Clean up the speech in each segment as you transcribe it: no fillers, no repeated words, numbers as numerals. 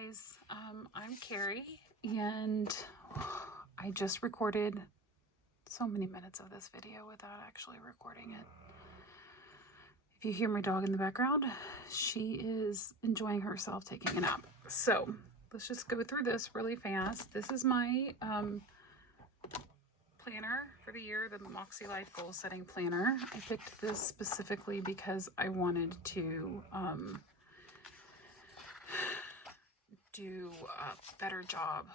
guys, I'm Carrie, and I just recorded so many minutes of this video without actually recording it. If you hear my dog in the background, she is enjoying herself taking a nap. So let's just go through this really fast. This is my planner for the year, the makselife goal setting planner. I picked this specifically because I wanted to do a better job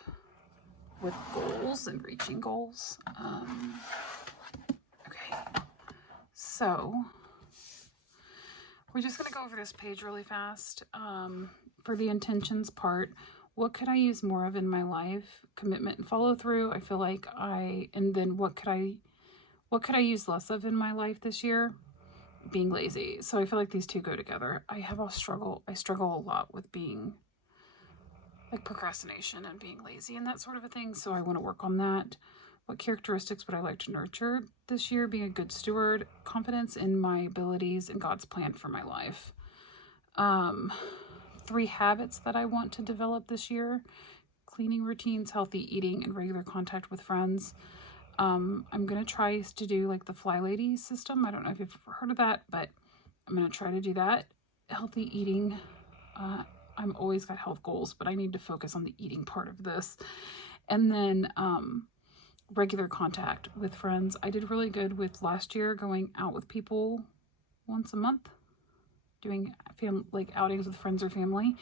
with goals and reaching goals. Okay, so we're just going to go over this page really fast. For the intentions part, what could I use more of in my life? Commitment and follow through. I feel like and then what could I use less of in my life this year? Being lazy. So I feel like these two go together. I struggle a lot with being like procrastination and being lazy and that sort of a thing. So I want to work on that. What characteristics would I like to nurture this year? Being a good steward, confidence in my abilities and God's plan for my life. 3 habits that I want to develop this year: cleaning routines, healthy eating, and regular contact with friends. I'm going to try to do like the Fly Lady system. I don't know if you've ever heard of that, but I'm going to try to do that. Healthy eating. I'm always got health goals, but I need to focus on the eating part of this. And then regular contact with friends. I did really good with last year going out with people once a month, doing like outings with friends or family,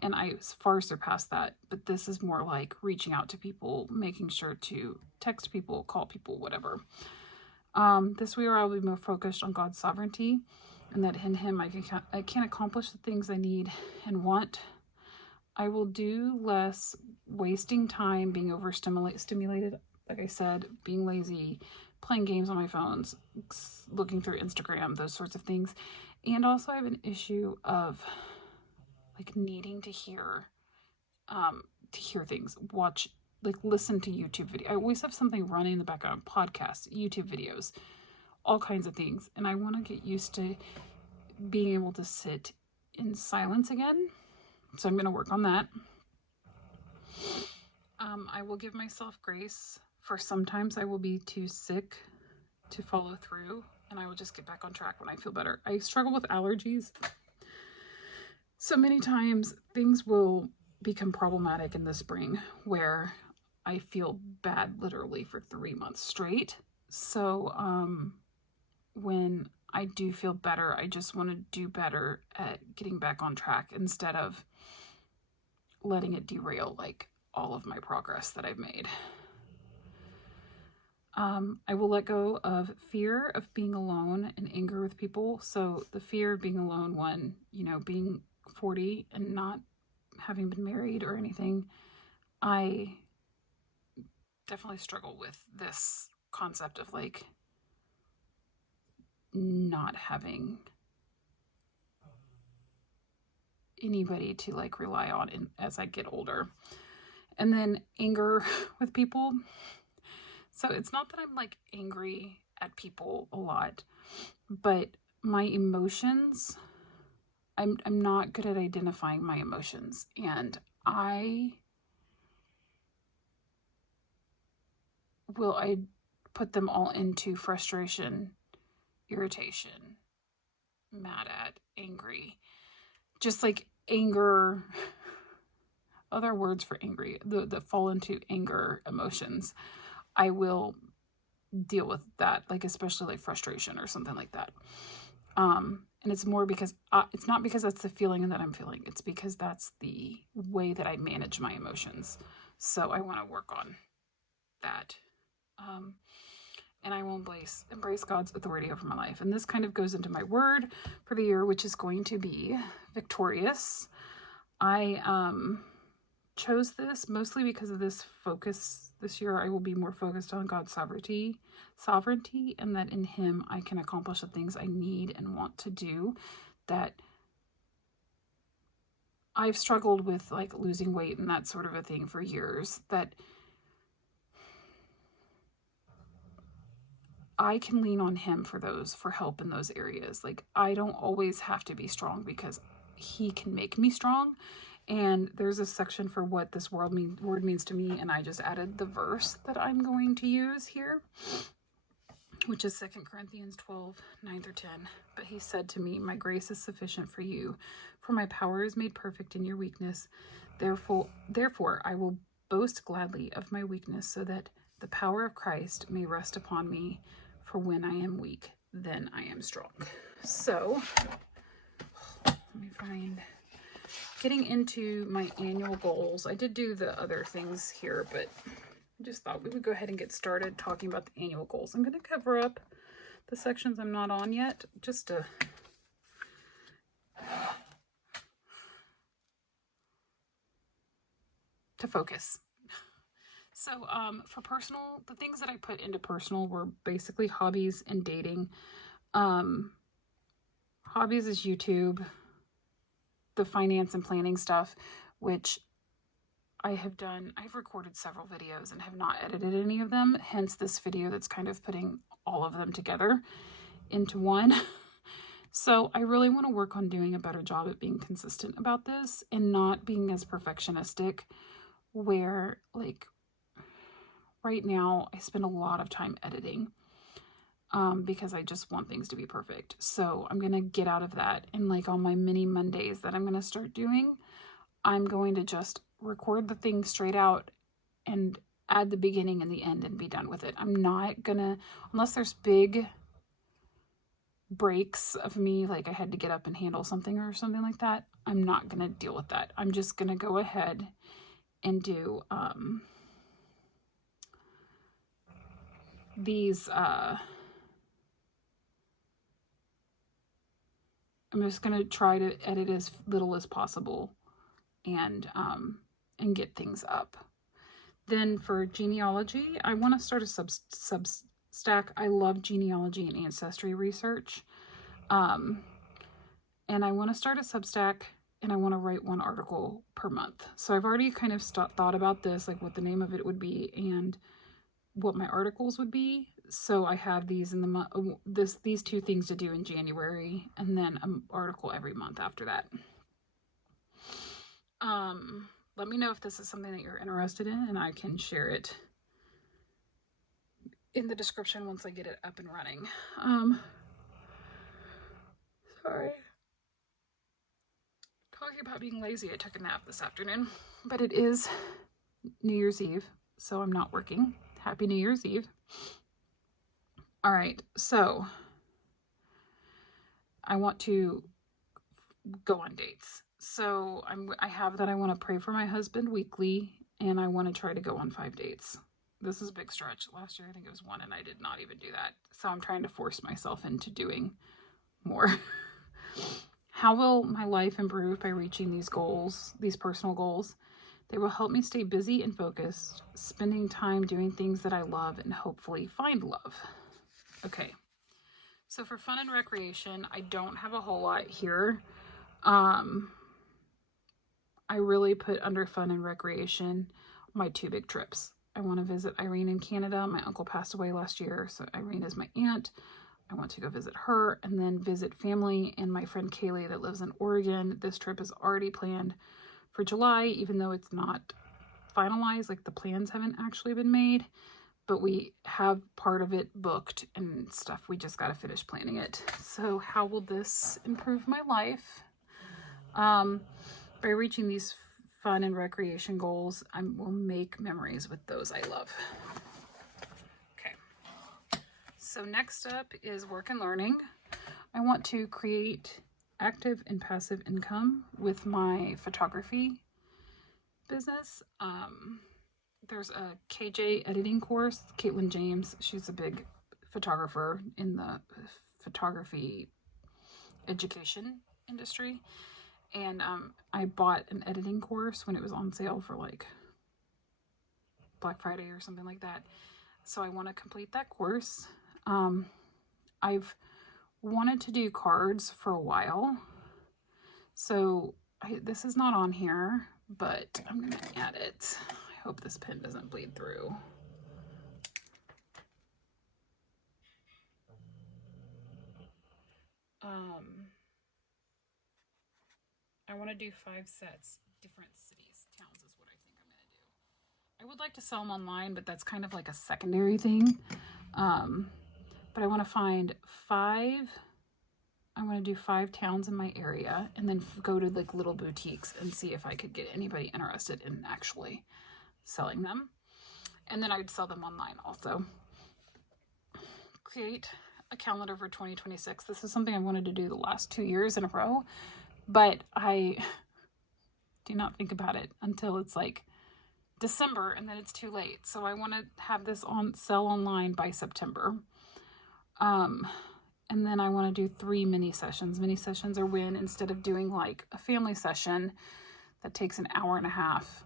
and I far surpassed that. But this is more like reaching out to people, making sure to text people, call people, whatever. This year I'll be more focused on God's sovereignty, and that in Him I can accomplish the things I need and want. I will do less wasting time, being overstimulated, like I said, being lazy, playing games on my phones, looking through Instagram, those sorts of things. And also I have an issue of like needing to hear things, listen to YouTube videos. I always have something running in the background: podcasts, YouTube videos, all kinds of things. And I want to get used to being able to sit in silence again. So I'm going to work on that. I will give myself grace for sometimes I will be too sick to follow through, and I will just get back on track when I feel better. I struggle with allergies. So many times things will become problematic in the spring where I feel bad literally for 3 months straight. So when I do feel better, I just want to do better at getting back on track instead of letting it derail like all of my progress that I've made. I will let go of fear of being alone and anger with people. So the fear of being alone, one, being 40 and not having been married or anything, I definitely struggle with this concept of like not having anybody to like rely on as I get older. And then anger with people. So it's not that I'm like angry at people a lot, but my emotions, I'm not good at identifying my emotions, and I put them all into frustration, irritation, mad at, angry, just like anger, other words for angry, that fall into anger emotions. I will deal with that, like especially like frustration or something like that. And it's more because it's not because that's the feeling that I'm feeling. It's because that's the way that I manage my emotions. So I want to work on that. And I will embrace God's authority over my life. And this kind of goes into my word for the year, which is going to be victorious. I chose this mostly because of this focus. This year I will be more focused on God's sovereignty, and that in Him I can accomplish the things I need and want to do. That I've struggled with like losing weight and that sort of a thing for years, that I can lean on Him for help in those areas. Like I don't always have to be strong because He can make me strong. And there's a section for what this word means to me, and I just added the verse that I'm going to use here, which is 2 Corinthians 12, 9 through 10. But he said to me, my grace is sufficient for you, for my power is made perfect in your weakness. Therefore, I will boast gladly of my weakness, so that the power of Christ may rest upon me. For when I am weak, then I am strong. So, let me find... Getting into my annual goals. I did do the other things here, but I just thought we would go ahead and get started talking about the annual goals. I'm going to cover up the sections I'm not on yet, just to focus. So for personal, the things that I put into personal were basically hobbies and dating. Hobbies is YouTube, the finance and planning stuff, which I've recorded several videos and have not edited any of them, hence this video that's kind of putting all of them together into one. So I really want to work on doing a better job at being consistent about this and not being as perfectionistic, where like right now I spend a lot of time editing because I just want things to be perfect. So I'm going to get out of that, and like on my mini Mondays that I'm going to start doing, I'm going to just record the thing straight out and add the beginning and the end and be done with it. I'm not gonna, unless there's big breaks of me, like I had to get up and handle something or something like that, I'm not gonna deal with that. I'm just gonna go ahead and do these I'm just gonna try to edit as little as possible and get things up. Then for genealogy, I want to start a Substack. I love genealogy and ancestry research. And I want to start a Substack, and I want to write one article per month. So I've already kind of thought about this, like what the name of it would be and what my articles would be. So I have these in the these two things to do in January, and then an article every month after that. Let me know if this is something that you're interested in, and I can share it in the description once I get it up and running. Sorry. Talking about being lazy, I took a nap this afternoon, but it is New Year's Eve, so I'm not working. Happy New Year's Eve. All right, so I want to go on dates. So I have that I want to pray for my husband weekly, and I want to try to go on 5 dates. This is a big stretch. Last year I think it was 1, and I did not even do that. So I'm trying to force myself into doing more. How will my life improve by reaching these goals, these personal goals? They will help me stay busy and focused, spending time doing things that I love and hopefully find love. Okay. So for fun and recreation, I don't have a whole lot here. I really put under fun and recreation my 2 big trips. I want to visit Irene in Canada. My uncle passed away last year, so Irene is my aunt. I want to go visit her and then visit family and my friend Kaylee that lives in Oregon. This trip is already planned for July, even though it's not finalized, like the plans haven't actually been made, but we have part of it booked and stuff. We just got to finish planning it. So how will this improve my life? By reaching these fun and recreation goals, I will make memories with those I love. Okay. So next up is work and learning. I want to create active and passive income with my photography business. There's a KJ editing course. Caitlin James, she's a big photographer in the photography education industry. And I bought an editing course when it was on sale for like Black Friday or something like that. So I want to complete that course. I've wanted to do cards for a while. So this is not on here, but I'm going to add it. I hope this pen doesn't bleed through. I want to do 5 sets different cities, towns is what I think I'm going to do. I would like to sell them online, but that's kind of like a secondary thing. But I want to find I want to do 5 towns in my area and then go to like little boutiques and see if I could get anybody interested in actually selling them. And then I'd sell them online also. Create a calendar for 2026. This is something I wanted to do the last 2 years in a row, but I do not think about it until it's like December and then it's too late. So I want to have this on sell online by September. And then I want to do 3 mini sessions. Mini sessions are when instead of doing like a family session that takes an hour and a half,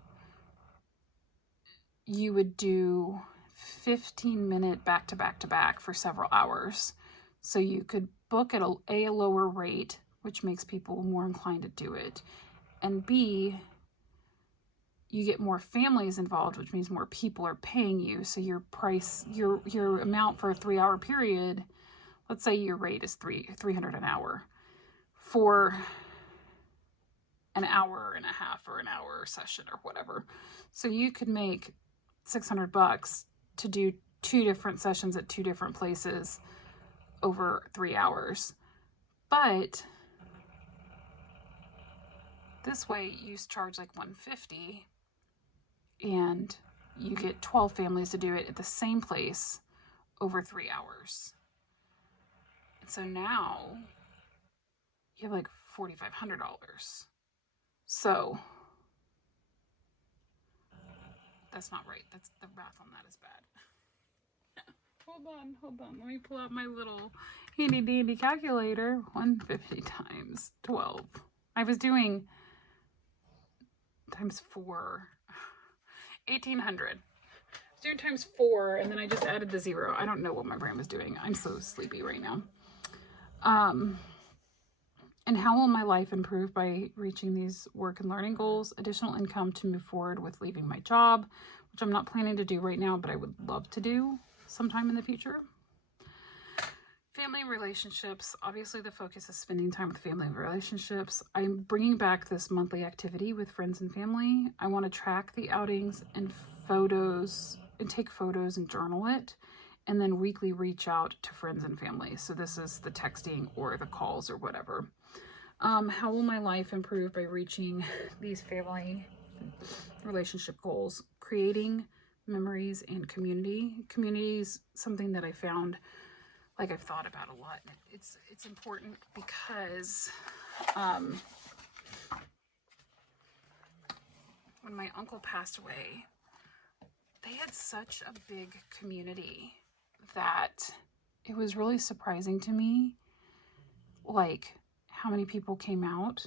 you would do 15-minute back to back to back for several hours. So you could book at a lower rate, which makes people more inclined to do it. And B, you get more families involved, which means more people are paying you. So your price, your amount for a 3-hour period, let's say your rate is $300 an hour for an hour and a half or an hour session or whatever. So you could make $600 to do 2 different sessions at 2 different places over 3 hours. But this way you charge like $150 and you get 12 families to do it at the same place over 3 hours. And so now you have like $4,500. So that's not right. That's the math on that is bad. Hold on. Let me pull out my little handy dandy calculator. 150 times 12. I was doing times 4. 1,800. Doing times 4, and then I just added the 0. I don't know what my brain was doing. I'm so sleepy right now. And how will my life improve by reaching these work and learning goals? Additional income to move forward with leaving my job, which I'm not planning to do right now, but I would love to do sometime in the future. Family relationships. Obviously, the focus is spending time with family relationships. I'm bringing back this monthly activity with friends and family. I want to track the outings and photos and take photos and journal it, and then weekly reach out to friends and family. So this is the texting or the calls or whatever. How will my life improve by reaching these family relationship goals? Creating memories and community. Community is something that I found like I've thought about a lot. It's important because when my uncle passed away, they had such a big community that it was really surprising to me, like how many people came out.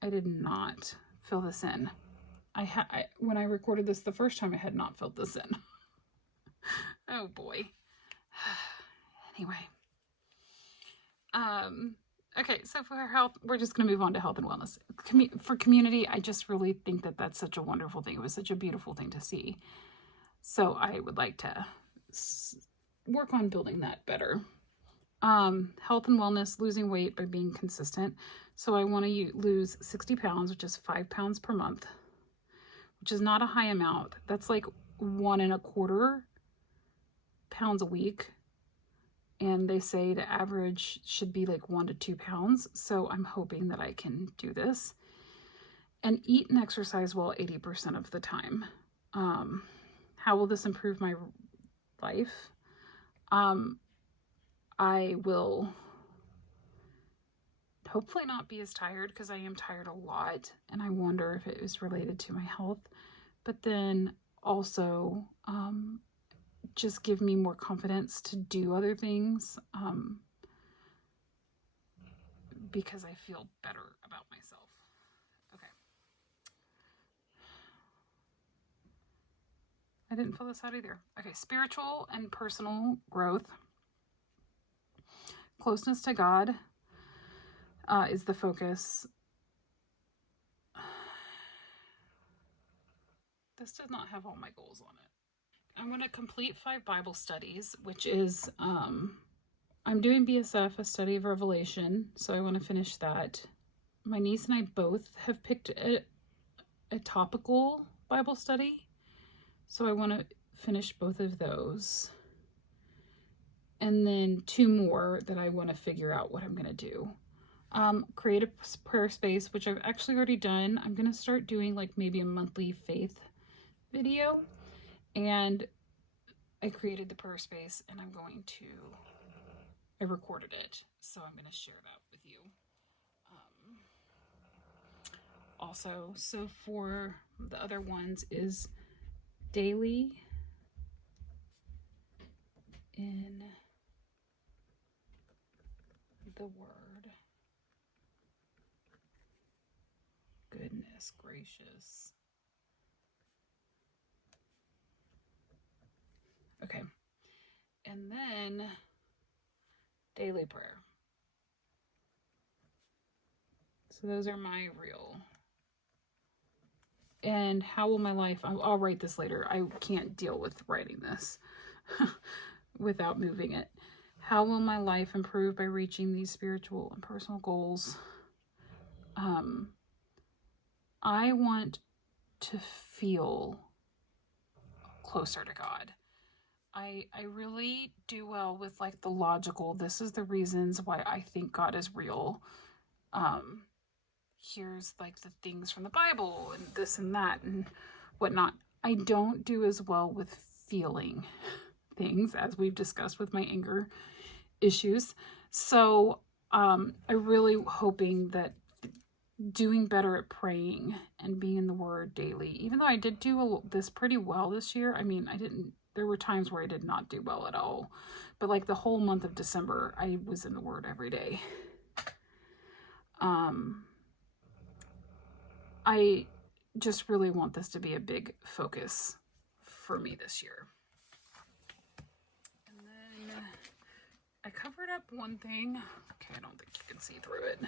I did not fill this in. When I recorded this the first time, I had not filled this in. Oh boy. Anyway. Okay, so for health, we're just going to move on to health and wellness. For community, I just really think that that's such a wonderful thing. It was such a beautiful thing to see. So I would like to work on building that better. Health and wellness, losing weight by being consistent. So I want to lose 60 pounds, which is 5 pounds per month, which is not a high amount. That's like 1.25 pounds a week. And they say the average should be like 1 to 2 pounds. So I'm hoping that I can do this. And eat and exercise well 80% of the time. How will this improve my life? I will hopefully not be as tired, because I am tired a lot. And I wonder if it is related to my health. But then also just give me more confidence to do other things, because I feel better about myself. Okay. I didn't fill this out either. Okay, spiritual and personal growth. Closeness to God is the focus. This does not have all my goals on it. I want to complete 5 Bible studies, which is, I'm doing BSF, a study of Revelation, so I want to finish that. My niece and I both have picked a topical Bible study. So I want to finish both of those. And then 2 more that I want to figure out what I'm going to do. Create a prayer space, which I've actually already done. I'm going to start doing like maybe a monthly faith video. And I created the prayer space and I recorded it. So I'm going to share that with you. Also, so for the other ones is daily in the Word. Goodness gracious. Okay. And then daily prayer. So those are my real. And how will my life, I'll write this later. I can't deal with writing this without moving it. How will my life improve by reaching these spiritual and personal goals? I want to feel closer to God. I really do well with like the logical, this is the reasons why I think God is real. Here's like the things from the Bible and this and that and whatnot. I don't do as well with feeling things, as we've discussed with my anger issues. So I'm really hoping that doing better at praying and being in the Word daily, even though I did do this pretty well this year. I mean, there were times where I did not do well at all, but like the whole month of December, I was in the Word every day. I just really want this to be a big focus for me this year. And then I covered up one thing. Okay, I don't think you can see through it.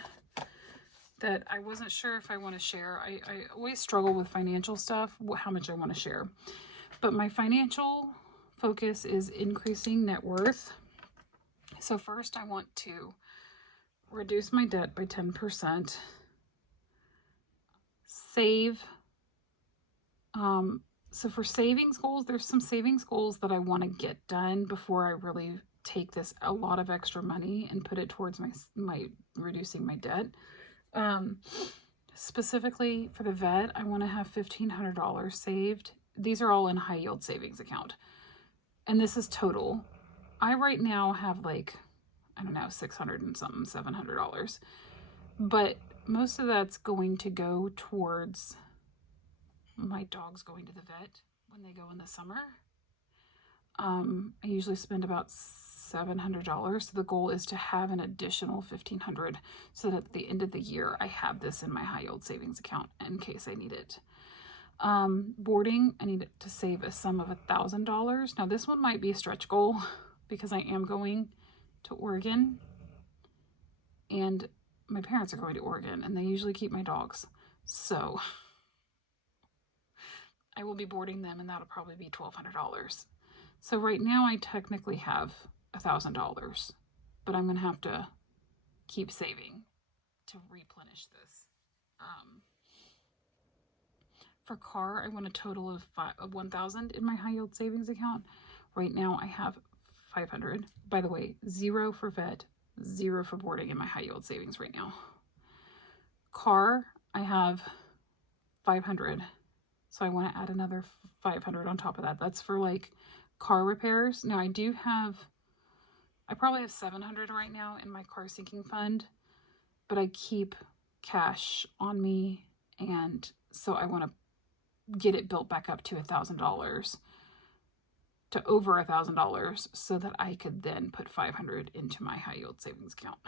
That I wasn't sure if I want to share. I always struggle with financial stuff, how much I want to share. But my financial focus is increasing net worth. So first I want to reduce my debt by 10%. Save. So for savings goals, there's some savings goals that I want to get done before I really take a lot of extra money and put it towards my reducing my debt. Specifically for the vet, I want to have $1,500 saved. These are all in high yield savings account. And this is total. I right now have like, I don't know, 600 and something, $700. But most of that's going to go towards my dogs going to the vet when they go in the summer. I usually spend about $700. So the goal is to have an additional $1,500 so that at the end of the year, I have this in my high yield savings account in case I need it. Boarding, I need to save a sum of $1,000. Now this one might be a stretch goal because I am going to Oregon and my parents are going to Oregon and they usually keep my dogs. So I will be boarding them and that'll probably be $1,200. So right now I technically have $1,000, but I'm going to have to keep saving to replenish this. For car, I want a total of $1,000 in my high yield savings account. Right now I have $500. By the way, 0 for vet, 0 for boarding in my high yield savings right now. Car, I have $500. So I want to add another $500 on top of that. That's for like car repairs. Now I probably have $700 right now in my car sinking fund, but I keep cash on me. And so I want to get it built back up to $1,000, to over $1,000, so that I could then put $500 into my high yield savings account.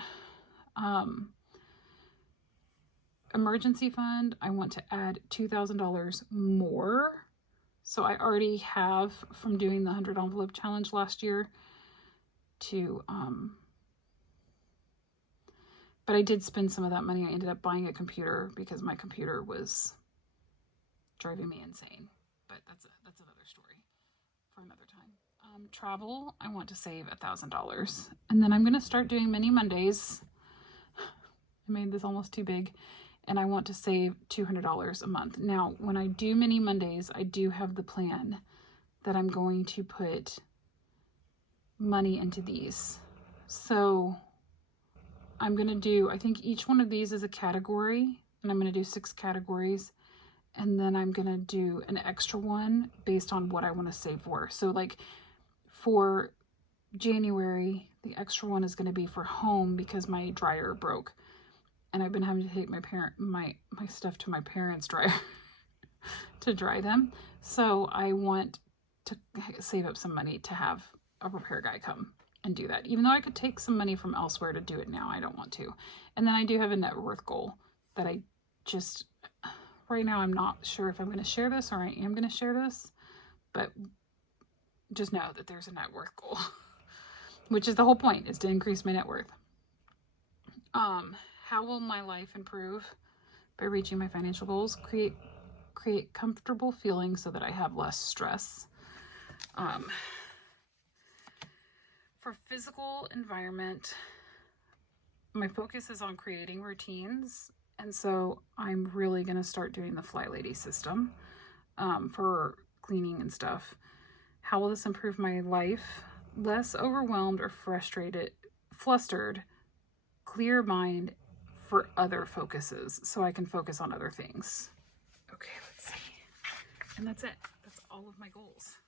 Emergency fund, I want to add $2,000 more. So I already have from doing the 100 envelope challenge last year but I did spend some of that money. I ended up buying a computer because my computer was driving me insane. But that's another story for another time. Travel, I want to save $1,000. And then I'm going to start doing mini Mondays. I made this almost too big. and I want to save $200 a month. Now, when I do Mini Mondays, I do have the plan that I'm going to put money into these. So I'm going to do, I think each one of these is a category, and I'm going to do 6 categories. And then I'm going to do an extra one based on what I want to save for. So like for January, the extra one is going to be for home because my dryer broke. And I've been having to take my stuff to my parents' dryer to dry them. So I want to save up some money to have a repair guy come and do that. Even though I could take some money from elsewhere to do it now, I don't want to. And then I do have a net worth goal that I just, right now I'm not sure if I'm going to share this or I am going to share this, but just know that there's a net worth goal, which is the whole point, is to increase my net worth. How will my life improve? By reaching my financial goals. Create comfortable feelings so that I have less stress. For physical environment, my focus is on creating routines, and so I'm really going to start doing the Fly Lady system for cleaning and stuff. How will this improve my life? Less overwhelmed or flustered, clear mind for other focuses, so I can focus on other things. Okay, let's see. And that's it. That's all of my goals.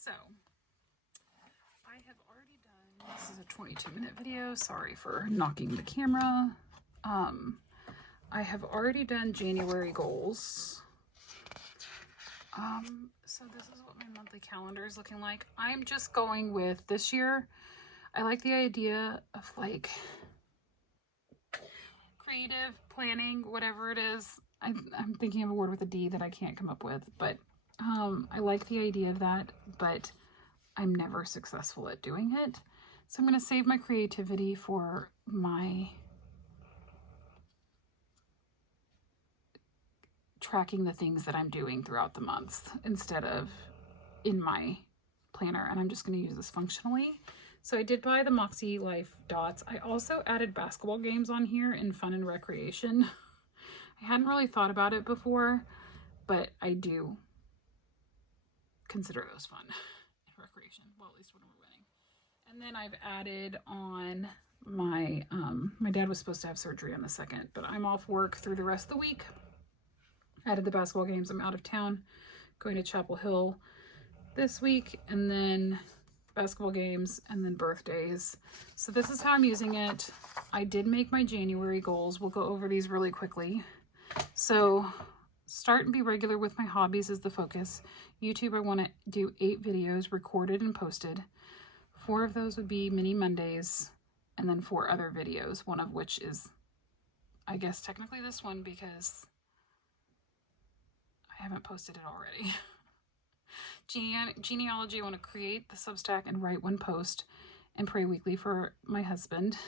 So I have already done, this is a 22-minute video. Sorry for knocking the camera. I have already done January goals. So this is what my monthly calendar is looking like. I'm just going with this year. I like the idea of like creative planning, whatever it is. I'm thinking of a word with a D that I can't come up with, but I like the idea of that, but I'm never successful at doing it. So I'm going to save my creativity for my tracking the things that I'm doing throughout the month instead of in my planner, and I'm just going to use this functionally. So I did buy the makselife dots. I also added basketball games on here in fun and recreation. I hadn't really thought about it before, but I do consider those fun and recreation. Well, at least when we're winning. And then I've added on my, my dad was supposed to have surgery on the 2nd, but I'm off work through the rest of the week. Added the basketball games. I'm out of town, going to Chapel Hill this week, and then basketball games, and then birthdays. So this is how I'm using it. I did make my January goals. We'll go over these really quickly. So start and be regular with my hobbies is the focus. YouTube, I want to do 8 videos recorded and posted. 4 of those would be Mini Mondays, and then 4 other videos, one of which is, I guess, technically this one because I haven't posted it already. Genealogy, I want to create the Substack and write 1 post and pray weekly for my husband,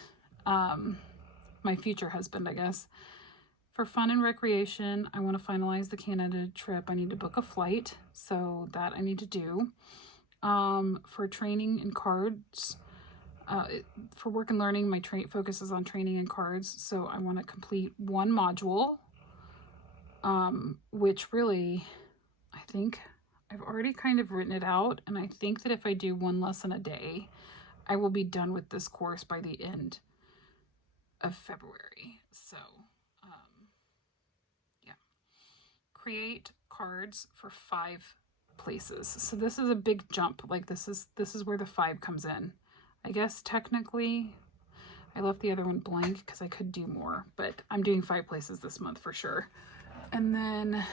my future husband, I guess. For fun and recreation, I want to finalize the Canada trip. I need to book a flight, so that I need to do. For training and cards, for work and learning, my focus is on training and cards, so I want to complete 1 module, which really, I think I've already kind of written it out, and I think that if I do 1 lesson a day, I will be done with this course by the end of February. So, yeah. Create cards for 5 places. So this is a big jump. Like this is where the 5 comes in. I guess technically I left the other one blank because I could do more, but I'm doing 5 places this month for sure. And then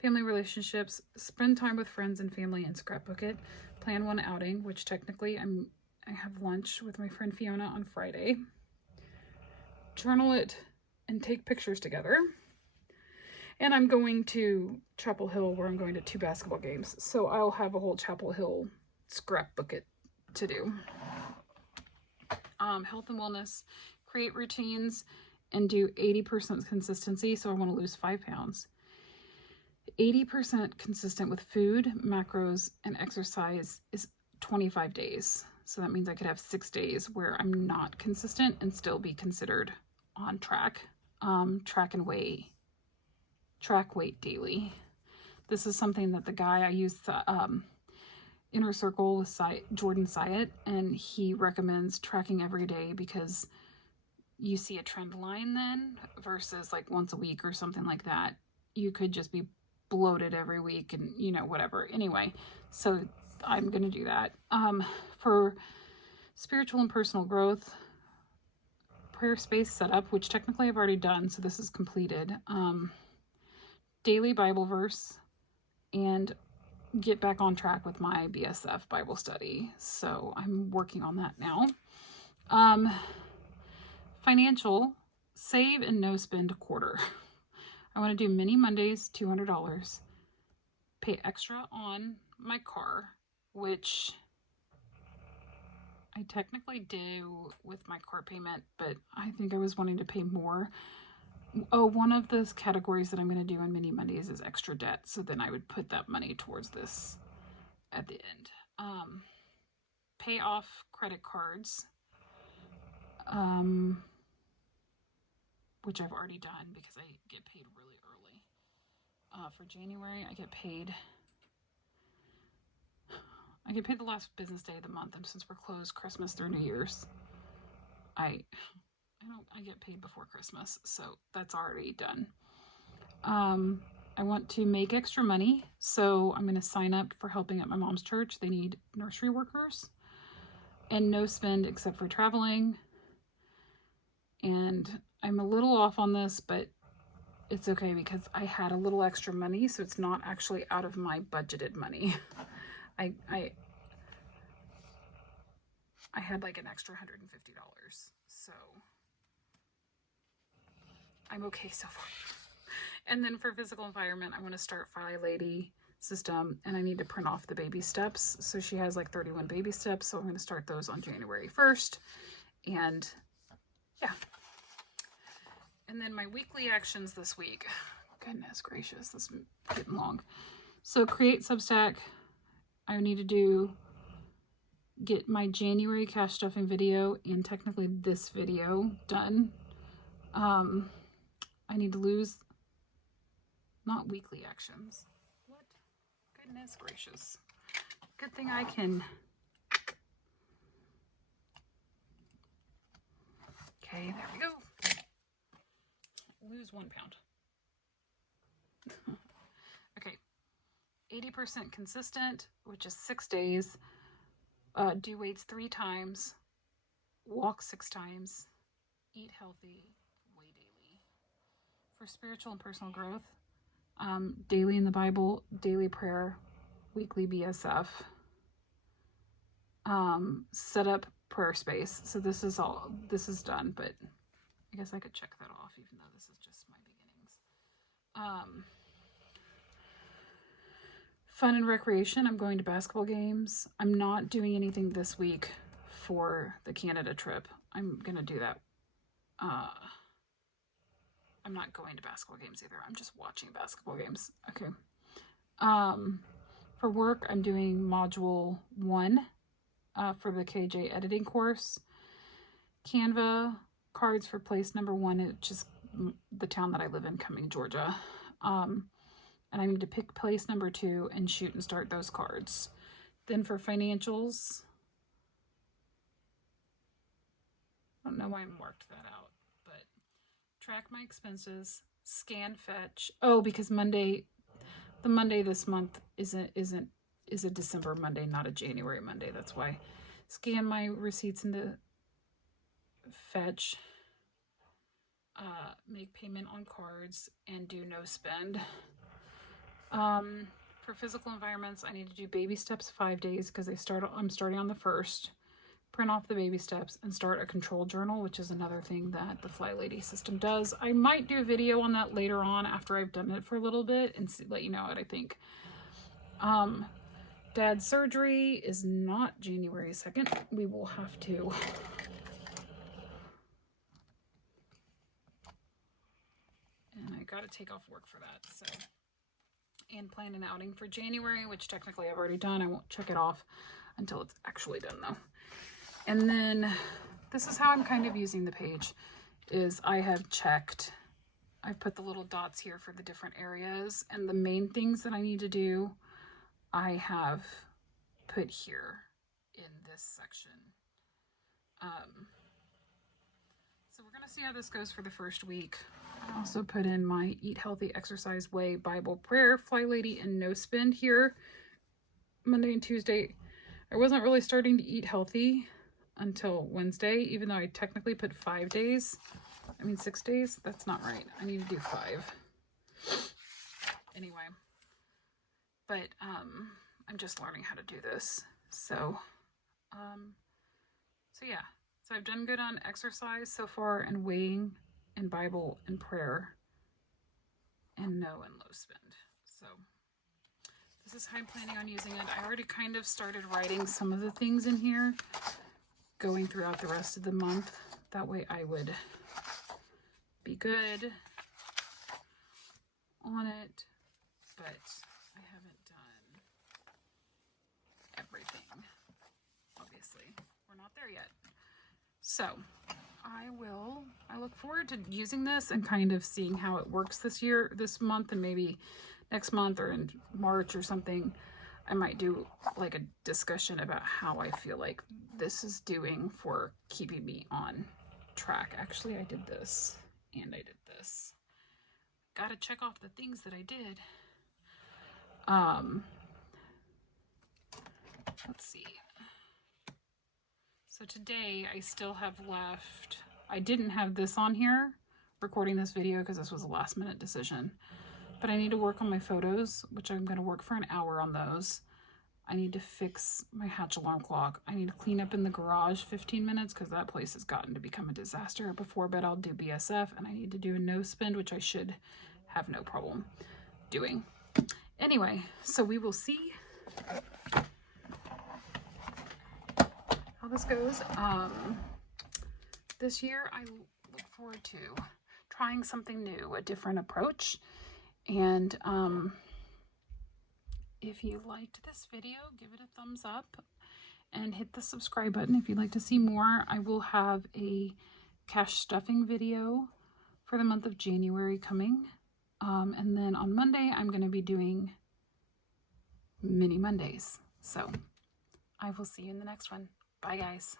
family relationships, spend time with friends and family and scrapbook it. Plan 1 outing, which technically I have lunch with my friend Fiona on Friday. Journal it and take pictures together. And I'm going to Chapel Hill where I'm going to 2 basketball games. So I'll have a whole Chapel Hill scrapbook it to do. Health and wellness, create routines and do 80% consistency. So I want to lose 5 pounds. 80% consistent with food, macros, and exercise is 25 days. So that means I could have 6 days where I'm not consistent and still be considered on track. track weight daily. This is something that the guy I use, Inner Circle with Jordan Syatt, and he recommends tracking every day because you see a trend line then versus like once a week or something like that. You could just be bloated every week and, you know, whatever. Anyway, so I'm going to do that. For spiritual and personal growth, prayer space setup, which technically I've already done, so this is completed. Daily Bible verse, and get back on track with my BSF Bible study. So I'm working on that now. Financial, save and no spend quarter. I want to do mini Mondays, $200. Pay extra on my car, which I technically do with my car payment, but I think I was wanting to pay more. Oh, one of those categories that I'm going to do on mini Mondays is extra debt. So then I would put that money towards this at the end. Pay off credit cards, which I've already done because I get paid really early. For January, I get paid the last business day of the month, and since we're closed Christmas through New Year's, I get paid before Christmas, so that's already done. I want to make extra money, so I'm going to sign up for helping at my mom's church. They need nursery workers, and no spend except for traveling. And I'm a little off on this, but it's okay because I had a little extra money, so it's not actually out of my budgeted money. I had like an extra $150, so I'm okay so far. And then for physical environment, I want to start Fly Lady system, and I need to print off the baby steps. So she has like 31 baby steps, so I'm going to start those on January 1st. And yeah. And then my weekly actions this week. Goodness gracious, this is getting long. So create Substack. I need to get my January cash stuffing video and technically this video done. I need to lose, not weekly actions. What? Goodness gracious. Good thing I can. Okay, there we go. Lose 1 pound. Okay. 80% consistent, which is 6 days. Do weights 3 times. Walk 6 times. Eat healthy. Weigh daily. For spiritual and personal growth, daily in the Bible, daily prayer, weekly BSF. Set up prayer space. So this is done, but I guess I could check that off even though this is just my beginnings. Fun and recreation. I'm going to basketball games. I'm not doing anything this week for the Canada trip. I'm going to do that. I'm not going to basketball games either. I'm just watching basketball games. Okay. For work, I'm doing module 1 for the KJ editing course. Canva cards for place number 1. It's just the town that I live in, Cumming, Georgia. And I need to pick place number 2 and shoot and start those cards. Then for financials, I don't know why I marked that out, but track my expenses, scan fetch. Oh, because the Monday this month is a December Monday, not a January Monday. That's why. Scan my receipts into fetch, make payment on cards, and do no spend. For physical environments, I need to do baby steps 5 days because I'm starting on the 1st. Print off the baby steps and start a control journal, which is another thing that the Fly Lady system does. I might do a video on that later on after I've done it for a little bit and let you know what I think. Dad's surgery is not January 2nd. We will have to. And I got to take off work for that, so. And plan an outing for January, which technically I've already done. I won't check it off until it's actually done though. And then this is how I'm kind of using the page, is I have checked I've put the little dots here for the different areas, and the main things that I need to do, I have put here in this section. So we're going to see how this goes for the first week. I also put in my Eat Healthy, Exercise Way, Bible, Prayer, Fly Lady, and No Spend here. Monday and Tuesday, I wasn't really starting to eat healthy until Wednesday, even though I technically put 5 days. I mean 6 days. That's not right. I need to do 5. Anyway, but I'm just learning how to do this. So yeah. So I've done good on exercise so far, and weighing, and Bible, and prayer, and no and low spend. So this is how I'm planning on using it. I already kind of started writing some of the things in here, going throughout the rest of the month. That way I would be good on it, but I haven't done everything. Obviously, we're not there yet. So I look forward to using this and kind of seeing how it works this month, and maybe next month or in March or something, I might do like a discussion about how I feel like this is doing for keeping me on track. Actually, I did this and I did this. Gotta check off the things that I did. Let's see. So today I still have left, I didn't have this on here recording this video because this was a last minute decision, but I need to work on my photos, which I'm going to work for an hour on those. I need to fix my hatch alarm clock. I need to clean up in the garage 15 minutes because that place has gotten to become a disaster. Before bed I'll do BSF, and I need to do a no spend, which I should have no problem doing. Anyway, so we will see how this goes. This year I look forward to trying something new, a different approach. And if you liked this video, give it a thumbs up and hit the subscribe button if you'd like to see more. I will have a cash stuffing video for the month of January coming. And then on Monday, I'm going to be doing mini Mondays. So I will see you in the next one. Bye, guys.